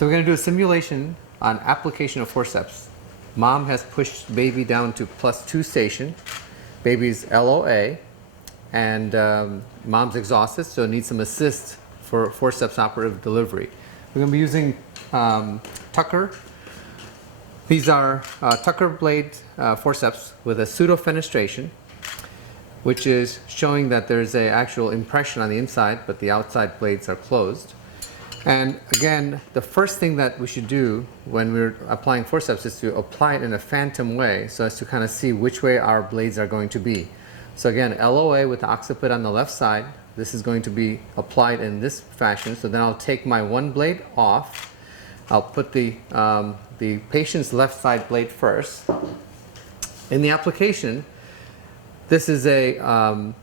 So we're going to do a simulation on application of forceps. Mom has pushed baby down to +2 station. Baby's LOA, and mom's exhausted, so needs some assist for forceps operative delivery. We're going to be using Tucker. These are Tucker blade forceps with a pseudo fenestration, which is showing that there's an actual impression on the inside, but the outside blades are closed. And again, the first thing that we should do when we're applying forceps is to apply it in a phantom way, so as to kind of see which way our blades are going to be. So again, LOA with the occiput on the left side. This is going to be applied in this fashion. So then I'll take my one blade off. I'll put the patient's left side blade first. In the application, this is a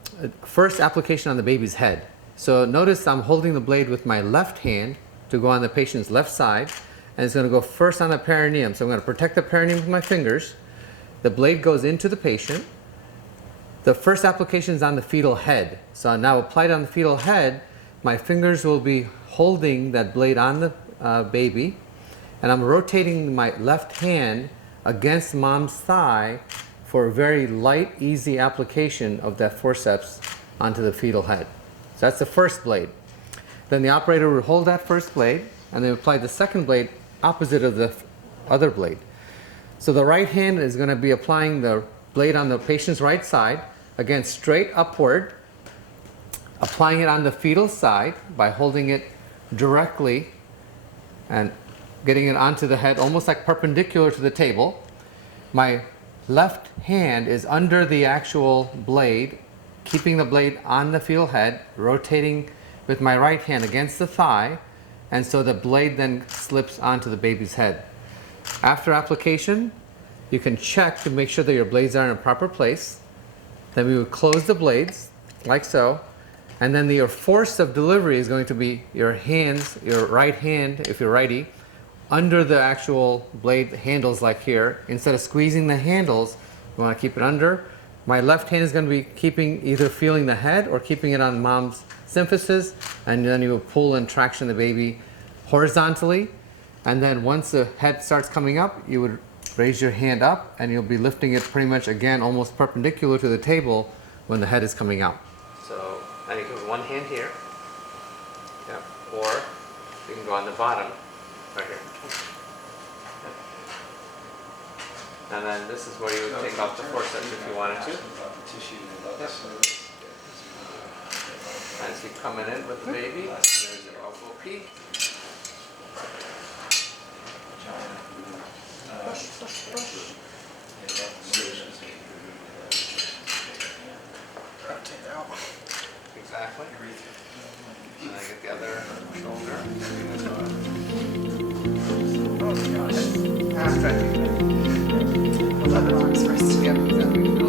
first application on the baby's head. So notice I'm holding the blade with my left hand to go on the patient's left side, and it's going to go first on the perineum. So I'm going to protect the perineum with my fingers. The blade goes into the patient. The first application is on the fetal head. So now applied on the fetal head, my fingers will be holding that blade on the baby, and I'm rotating my left hand against mom's thigh for a very light, easy application of that forceps onto the fetal head. So that's the first blade. Then the operator will hold that first blade and then apply the second blade opposite of the other blade. So the right hand is going to be applying the blade on the patient's right side, again straight upward, applying it on the fetal side by holding it directly and getting it onto the head almost like perpendicular to the table. My left hand is under the actual blade, keeping the blade on the fetal head, rotating with my right hand against the thigh, and so the blade then slips onto the baby's head. After application, you can check to make sure that your blades are in a proper place. Then we would close the blades, like so, and then your force of delivery is going to be your hands, your right hand, if you're righty, under the actual blade handles like here. Instead of squeezing the handles, you want to keep it under. My left hand is going to be either feeling the head or keeping it on mom's symphysis, and then you will pull and traction the baby horizontally. And then once the head starts coming up, you would raise your hand up and you'll be lifting it pretty much again almost perpendicular to the table when the head is coming out. So now you can put one hand here, yeah, or you can go on the bottom right here. And then this is where you would take off the forceps if you wanted to. Yep. As you coming in with the baby, there's your elbow P. Rotate out. Exactly. And I get the other shoulder. Oh gosh. Stretching. Other arms resting. Yep, exactly.